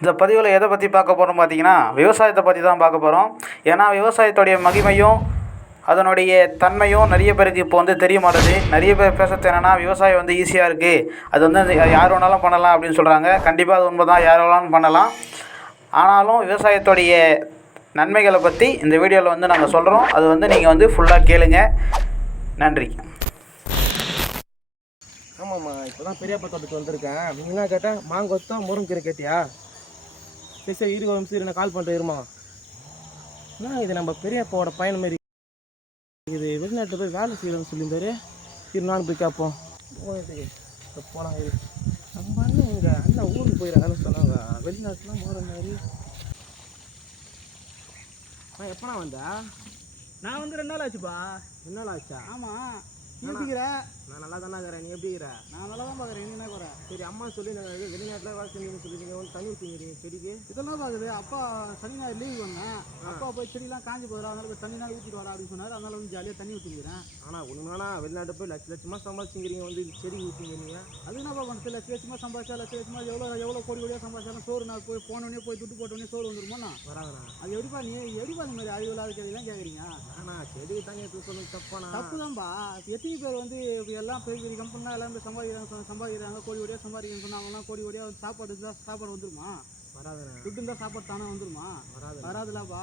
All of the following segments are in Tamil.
இந்த பதிவில் எதை பற்றி பார்க்க போகிறோம் பார்த்தீங்கன்னா விவசாயத்தை பற்றி தான் பார்க்க போகிறோம் ஏன்னா விவசாயத்துடைய மகிமையும் அதனுடைய தன்மையும் நிறைய பேருக்கு இப்போ வந்து தெரிய மாட்டுது. நிறைய பேர் பேசுறது என்னென்னா விவசாயம் வந்து ஈஸியாக இருக்குது அது வந்து யார் வேணாலும் பண்ணலாம் அப்படின்னு சொல்கிறாங்க கண்டிப்பாக அது உண்மை தான் யார் வேணாலும் பண்ணலாம். ஆனாலும் விவசாயத்துடைய நன்மைகளை பற்றி இந்த வீடியோவில் வந்து நாங்கள் சொல்கிறோம் அது வந்து நீங்கள் வந்து ஃபுல்லாக கேளுங்க. நன்றி. ஆமாம்மா. இப்போ தான் பெரிய தோட்டத்துக்கு வந்திருக்கேன். நீங்களாம் கேட்டால் மாங்கொத்தம் முருங்கீரை கேட்டியா? சரி சரி இரு ஒரு நிமிஷம் இரு நான் கால் பண்ணிட்டு இருமா. என்ன இது நம்ம பெரியப்பாவோட பையன் மாரி இது வெளிநாட்டில் போய் வேலை செய்யணும்னு சொல்லியிருந்தாரு. இரு நானும் போய் கேட்போம். போனாங்க இரு நம்ம அண்ணன் இங்கே அண்ணன் ஊருக்கு போயிடறாங்கன்னு சொன்னாங்க. வெளிநாட்டுலாம் போகிற மாதிரி. நான் எப்போண்ணா வந்தா? நான் வந்து ரெண்டு நாள் ஆச்சுப்பா. என்ன நாள் ஆச்சா? ஆமாம் நீ எப்படிங்கிற நான் நல்லா தானே இருக்கிறேன் நீ எப்படி இருக்கிற நான் நல்லா தான் பார்க்குறேன் என்ன குறை சரி அம்மா சொல்லி இது வெளிநாட்டில் வேலை செஞ்சு சொல்லி நீங்கள் வந்து தண்ணி ஊற்றிங்கிறீங்க செடிக்கு இதெல்லாம் பார்க்குது அப்பா சனி ஞாயிறு லீவ் வந்தேன். அப்பா போய் செடிலாம் காஞ்சி போகிறா அதனால போய் தண்ணி நாள் ஊற்றிட்டு வரா அப்படின்னு சொன்னார். அதனால வந்து ஜாலியாக தண்ணி ஊற்றிக்கிறேன் ஆனால் உண்மையான வெளிநாட்டு போய் லட்ச லட்சமாக சம்பாதிச்சுங்கிறீங்க வந்து செடி ஊற்றிங்கிறீங்க அது என்னப்பா பண்ணுறது? லட்ச லட்சமாக சம்பாதிச்சா லட்ச லட்சமாக எவ்வளோ எவ்வளோ கோடி கோடியாக சம்பாதிச்சாலும் சோறு நான் போய் போனோடனே போய் துட்டு போட்டோடனே சோறு வந்துருமோண்ணா வராதுண்ணா அது எப்படிப்பா நீ எப்படிப்பா இந்த மாதிரி அறிவு இல்லாத கேள்விலாம் கேட்குறீங்க? ஆனால் செடி தண்ணி எடுத்து சொல்லுங்க தப்பாண்ணா. தப்பு தான்ப்பா எத்தனை பேர் வந்து எல்லாம் பெரிய பெரிய கம்பெனிலாம் எல்லாம் சம்பாதிக்கிறாங்க சம்பாதிக்கிறாங்க கோடி கோடியாக சம்பாதிக்கிறாங்க சொன்னாங்கலாம் கோடி கோடியாக சாப்பாடு இருந்தால் சாப்பாடு வந்துருமா? வராதுண்ணா. துட்டு இருந்தால் சாப்பாடு தானே வந்துருமா? வராது வராதுலப்பா.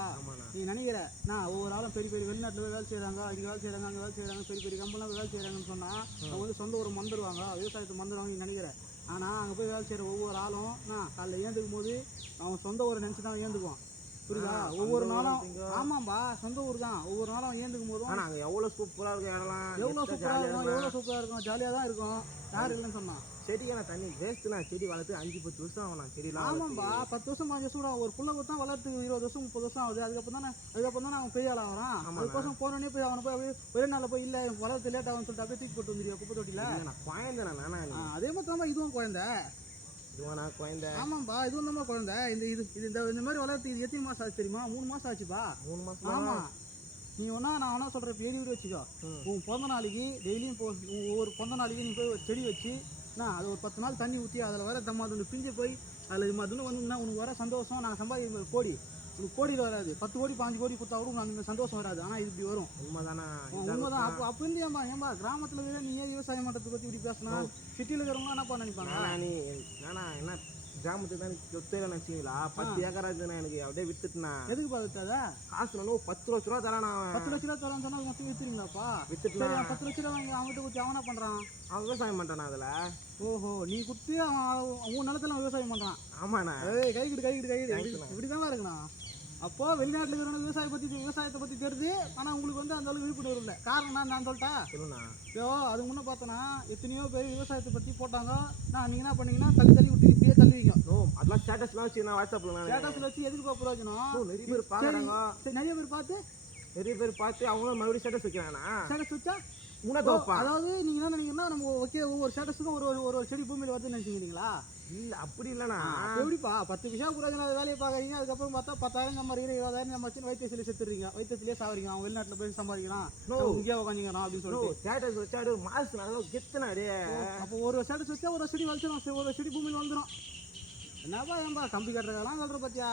நீ நினைக்கிற நான் ஒவ்வொரு ஆளும் பெரிய பெரிய வெளிநாட்டில் போய் வேலை செய்கிறாங்க இங்கே வேலை செய்கிறாங்க அங்கே வேலை செய்கிறாங்க பெரிய பெரிய கம்பெனிலாம் வேலை செய்கிறாங்கன்னு சொன்னால் அவங்க வந்து சொந்த ஊர் மறந்துடுவாங்க விவசாயத்தை மறந்துடுவாங்க நீ நினைக்கிற. ஆனால் அங்கே போய் வேலை செய்கிற ஒவ்வொரு ஆளும் நான் காலைல ஏந்துக்கும் போது அவன் சொந்த ஊரை நினச்சி தான் ஏந்துக்குவான். புரியுதா? ஒவ்வொரு நாளும் ஆமாம்பா சொந்த ஊர் தான். ஒவ்வொரு நாளும் ஏந்துக்கும் போதும். ஆனால் அங்கே எவ்வளோ சூப்பராக இருக்கும் இடம்லாம்? எவ்வளோ எத்தனை சூப்பராக ஜாலியா இருக்கும் எவ்வளோ சூப்பராக இருக்கும் ஜாலியாக தான் இருக்கும். யார் இல்லைன்னு சொன்னான் செடிக்கான தண்ணி வேஸ்ட்டுண்ணா செடி வளர்த்து அஞ்சு பத்து வருஷம் ஆகலாம் செடிலாம் ஆமாம்பா பத்து வருஷம் பாஞ்சு வருஷம் கூட ஒரு புள்ள கொடுத்தா வளர்த்துக்கு இருபது வருஷம் முப்பது வருஷம் ஆகுது. அதுக்கப்புறம் தானே அதுக்கப்புறம் தானே அவன் பெரிய ஆள் ஆகிறான் அதுக்கோசம் போனோடனே போய் அவனை போய் அப்படியே ஒரே நாளில் போய் இல்லை வளர்த்து லேட் ஆகும்னு சொல்லிட்டு அப்படியே தூக்கி போட்டு வந்துருவியா குப்பை தொட்டியில்? நான் குழந்தைண்ணா நானா அதே மாதிரி தான் இதுவும் குழந்தை. இதுவாண்ணா குழந்தை? ஆமாம்பா இதுவும் குழந்தை? இந்த இது இது இந்த இந்த மாதிரி வளர்த்து இது எத்தனை மாதம் ஆச்சு தெரியுமா? மூணு மாதம் ஆச்சுப்பா. மூணு மாதம் ஆமா. நீ ஒன்றா நான் ஒன்றா சொல்கிறேன் பெரிய வீடு வச்சுக்கோ. உன் பிறந்த நாளைக்கு டெய்லியும் போ ஒவ்வொரு பிறந்த நாளைக்கு நீ போய் ஒரு செடி வச்சு நான் அது ஒரு பத்து நாள் தண்ணி ஊற்றி அதில் வர தம்மா அது பிஞ்சு போய் அதில் மதுன்னு வந்தோம்னா உனக்கு வர சந்தோஷம் நான் சம்பாதிக்கிற கோடி. உனக்கு கோடியில் வராது. பத்து கோடி பாஞ்சு கோடி கொடுத்தா கூட உனக்கு அந்த சந்தோஷம் வராது. ஆனால் இது இப்படி வரும். உண்மைதானா? உண்மைதான். அப்போ அப்போ இருந்து ஏன்பா ஏன்பா? கிராமத்தில் நீ ஏன் விவசாயம் பண்ணுறதை பற்றி இப்படி பேசினா? சிட்டியில் இருக்கிறவங்க என்னப்பா நினைப்பாங்க? நானா நீ நானா என்ன கிராமத்துக்கு தான் சொத்து நினச்சிங்களா பத்து ஏக்கரா இருக்குண்ணா எனக்கு அப்படியே வித்துட்டுண்ணா. எதுக்கு பார்த்துட்டாதா காசு ஒரு பத்து லட்ச ரூபா தரான் பத்து லட்ச ரூபா தரேன்னு சொன்னா மொத்தம் வித்துறீங்களாப்பா வித்துட்டுனா சரி பத்து லட்ச ரூபா வாங்கி அவங்ககிட்ட கொடுத்து அவனா பண்ணுறான் அவன் விவசாயம் பண்ணிட்டானா அதில்? ஓஹோ நீ கொடுத்து அவன் உன் நிலத்துல விவசாயம் பண்ணுறான் ஆமாண்ணா. ஏய் கைகிடு கைகிடு கைகிடு Thanks இப்படி தான் இருக்கணும் அப்போ வெளிநாட்டில் இருக்கிறவங்க விவசாயம் பற்றி விவசாயத்தை பற்றி தெரியுது ஆனால் உங்களுக்கு வந்து அந்த அளவுக்கு விழிப்புணர்வு இல்லை. காரணம் நான் நான் சொல்லிட்டா? சொல்லுண்ணா. ஐயோ அதுக்கு முன்னே பார்த்தோன்னா எத்தனையோ பேர் விவசாயத்தை பற்றி போட்டாங்க. நான் நீங்கள் என்ன பண்ணீங்கன்னா தள்ளி தள்ளி விட்டு இப்படியே தள்ளுவீங்க ஓ அதெல்லாம் ஸ்டேட்டஸ்லாம் வச்சு நான் வாட்ஸ்அப்பில் நான் ஸ்டேட்டஸில் வச்சு எதுக்கு பிரயோஜனம்? நிறைய பேர் பார்க்குறாங்க சரி நிறைய பேர் பார்த்து? நிறைய பேர் பார்த்து அவங்களும் மறுபடியும் ஸ்டேட்டஸ் வைக்கிறானா ஸ்டேட்டஸ் வச்சா? அதாவது நீங்கள் என்ன நினைக்கிறீங்கன்னா நம்ம வைக்க ஒவ்வொரு ஸ்டேட்டஸுக்கும் ஒரு ஒரு- ஒரு ஒரு செடி பூமியில் வந்து நினைச்சிக்கிறீங்களா? இல்லை அப்படி இல்லைண்ணா. எப்படிப்பா? பத்து விஷயம் பிரயோஜனம் அது வேலையை பார்க்குறீங்க அதுக்கப்புறம் பார்த்தா பத்தாயிரம் சம்பாதிக்கிற இருபதாயிரம் சம்பாதிச்சு வைத்தியசிலே செத்துறீங்க வைத்தியசிலே சாவறீங்க. அவன் வெளிநாட்டில் போய் சம்பாதிக்கிறான் No. இங்கே உட்காந்துக்கிறான் அப்படின்னு சொல்லிட்டு. ஸ்டேட்டஸ் வச்சா அது மாசு நல்லா கெத்துனா டே. அப்போ ஒரு ஸ்டேட்டஸ் வச்சா ஒரு செடி வளர்ச்சிடும் ஒரு செடி பூமியில் வந்துடும் என்னப்பா ஏன்பா கம்பி கட்டுறதெல்லாம் சொல்கிற தம்பி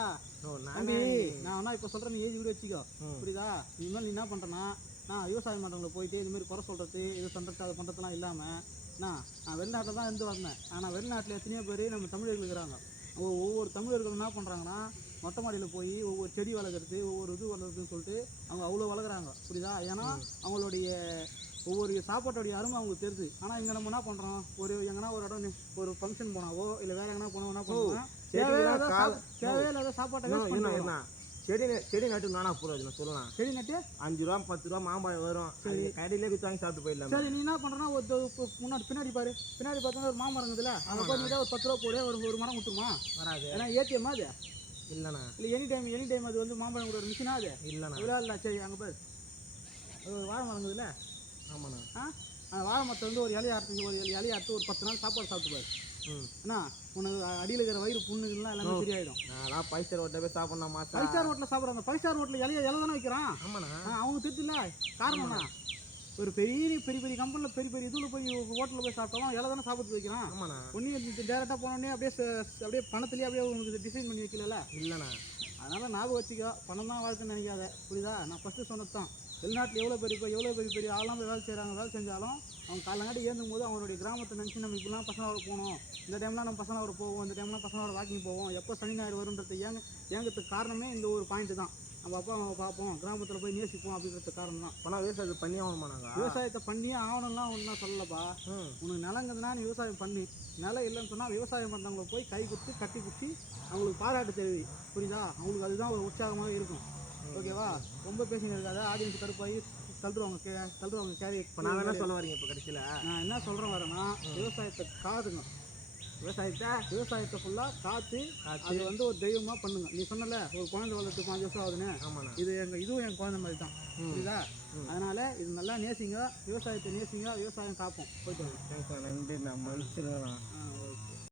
நானே வேணா இப்போ சொல்கிறேன் நீ ஏஜ் கூட வச்சுக்கோ. புரியுதா? இனிமேல் நீ என்ன பண்ணுறேன்னா நான் விவசாய மன்றங்களை போயிட்டு இது மாதிரி குறை சொல்கிறது இது பண்ணுறது அது பண்ணுறதுலாம் இல்லாமல் நான் நான் வெளிநாட்டில் தான் இருந்து வந்தேன். ஆனால் வெளிநாட்டில் எத்தனையோ பேர் நம்ம தமிழர்கள் இருக்கிறாங்க. ஒவ்வொரு தமிழர்கள் என்ன பண்ணுறாங்கன்னா மொட்டை மாடியில் போய் ஒவ்வொரு செடி வளர்க்குறது ஒவ்வொரு இது வளர்க்குறதுன்னு சொல்லிட்டு அவங்க அவ்வளோ வளர்க்குறாங்க. புரியுதா? ஏன்னா அவங்களுடைய ஒவ்வொரு சாப்பாட்டோடைய அருமை அவங்களுக்கு தெரியுது. ஆனால் இங்கே நம்ம என்ன பண்ணுறோம் ஒரு எங்கன்னா ஒரு இடம் ஒரு ஃபங்க்ஷன் போனாவோ இல்லை வேற எங்கன்னா போனோம் என்ன சாப்- தேவையில்லாத சாப்பாட்டை செடி நெ- செடி நட்டு நானா புரோஜனம் சொல்லலாம். செடி நட்டு? அஞ்சு ரூபா பத்து ரூபா மாம்பழம் வரும். சரி. கடையிலே வித்து வாங்கி சாப்பிட்டு போயிடலாம். சரி நீ என்ன பண்றனா ஒரு தொ- இப்போ முன்னாடி பின்னாடி பாரு. பின்னாடி பார்த்தா ஒரு மாமரம் இருக்குதுல்ல? அங்கே போய் ஒரு பத்து ரூபா போடு ஒரு ஒரு மரம் கொடுத்துருமா? வராது. ஏன்னா ஏடிஎம் அது. இல்லைண்ணா. இல்லை எனி டைம் எனி டைம் அது வந்து மாம்பழம் கூட ஒரு மிஷினா அது. இல்லைண்ணா. இல்லை இல்லை சரி அங்கே பாரு. அது ஒரு வாழை மரம் ஆமாண்ணா. ஆ? அந்த வாழை மரத்தை வந்து ஒரு இலையை அறுத்து ஒரு இலை- இலையை அறுத்து ஒரு பத்து நாள் சாப்பாடு சாப்பிட்டு பாரு என்ன உனக்கு அடியில் இருக்கிற வயிறு புண்ணுங்கள்லாம் எல்லாமே சரியாயிடும். நான் ஃபைவ் ஸ்டார் ஹோட்டல் போய் சாப்பிட்ணும் ஃபைவ் ஸ்டார் ஹோட்டலில் சாப்பிட்றாங்க ஃபைவ் ஸ்டார் ஹோட்டலில் இலைய இலை தானே வைக்கிறான்? அவங்க திருத்தில காரணம் என்ன? ஒரு பெரிய பெரிய பெரிய கம்பெனியில் பெரிய பெரிய இதில் போய் ஹோட்டலில் போய் சாப்பிட்டாலும் இலை தானே சாப்பிட்டு வைக்கிறான். ஆமாண்ணா. ஒன்றும் டேரெக்டாக போனோடனே அப்படியே அப்படியே பணத்துலேயே அப்படியே உங்களுக்கு டிசைன் பண்ணி வைக்கல இல்லைண்ணா. அதனால் ஞாபகம் வச்சுக்கோ. பணம் தான் வாழ்க்கைன்னு நினைக்காத. புரியுதா? நான் ஃபஸ்ட்டு சொன்னது தான் வெளிநாட்டில் எவ்வளோ பெரிய எவ்வளோ பெரிய பெரிய ஆளாம் வேலை செய்கிறாங்க வேலை செஞ்சாலும் அவங்க காலங்காட்டி ஏந்தும் போது அவனுடைய கிராமத்தை நினச்சி நம்ம இப்படிலாம் பசங்களோட போகணும். இந்த டைம்லாம் நம்ம பசங்களோட போவோம் இந்த டைம்லாம் பசங்களோட வாக்கிங் போவோம். எப்போ சனி ஞாயிறு வருன்றது ஏங்க ஏங்கிறதுக்கு காரணமே இந்த ஒரு பாயிண்ட் தான். நம்ம அப்பா அம்மாவை பார்ப்போம் கிராமத்தில் போய் நேசிப்போம் அப்படின்றது காரணம் தான். பணம் விவசாயத்தை பண்ணி ஆகணுமா நாங்கள் விவசாயத்தை பண்ணியே ஆகணும்லாம் ஒன்றும் சொல்லலப்பா. உனக்கு நிலங்குதுன்னா நீ விவசாயம் பண்ணி. நிலம் இல்லைன்னு சொன்னால் விவசாயம் பண்ணுறவங்களை போய் கை கொடுத்து கட்டி குத்தி அவங்களுக்கு பாராட்டு தெரிவி. புரியுதா? அவங்களுக்கு அதுதான் ஒரு உற்சாகமாக இருக்கும். ஓகேவா? ரொம்ப பேசின்னு இருக்காத. ஆடியன்ஸ் கடுப்பாகி தள்ளுருவாங்க கே தள்ளுருவாங்க கேரி இப்போ நான் என்ன சொல்ல வரீங்க இப்போ கடைசியில். நான் என்ன சொல்கிறேன் வரேன்னா விவசாயத்தை காதுங்க விவசாயத்தை? விவசாயத்தை ஃபுல்லாக காத்து அது வந்து ஒரு தெய்வமாக பண்ணுங்க. நீ சொன்னல ஒரு குழந்தை வளர்த்து பாஞ்சு வருஷம் ஆகுதுன்னு. இது எங்கள் இதுவும் என் குழந்தை மாதிரி தான். புரியுதா. அதனால் இது நல்லா நேசிங்க. விவசாயத்தை நேசிங்க. விவசாயம் காப்போம். போயிட்டு நன்றி ஆ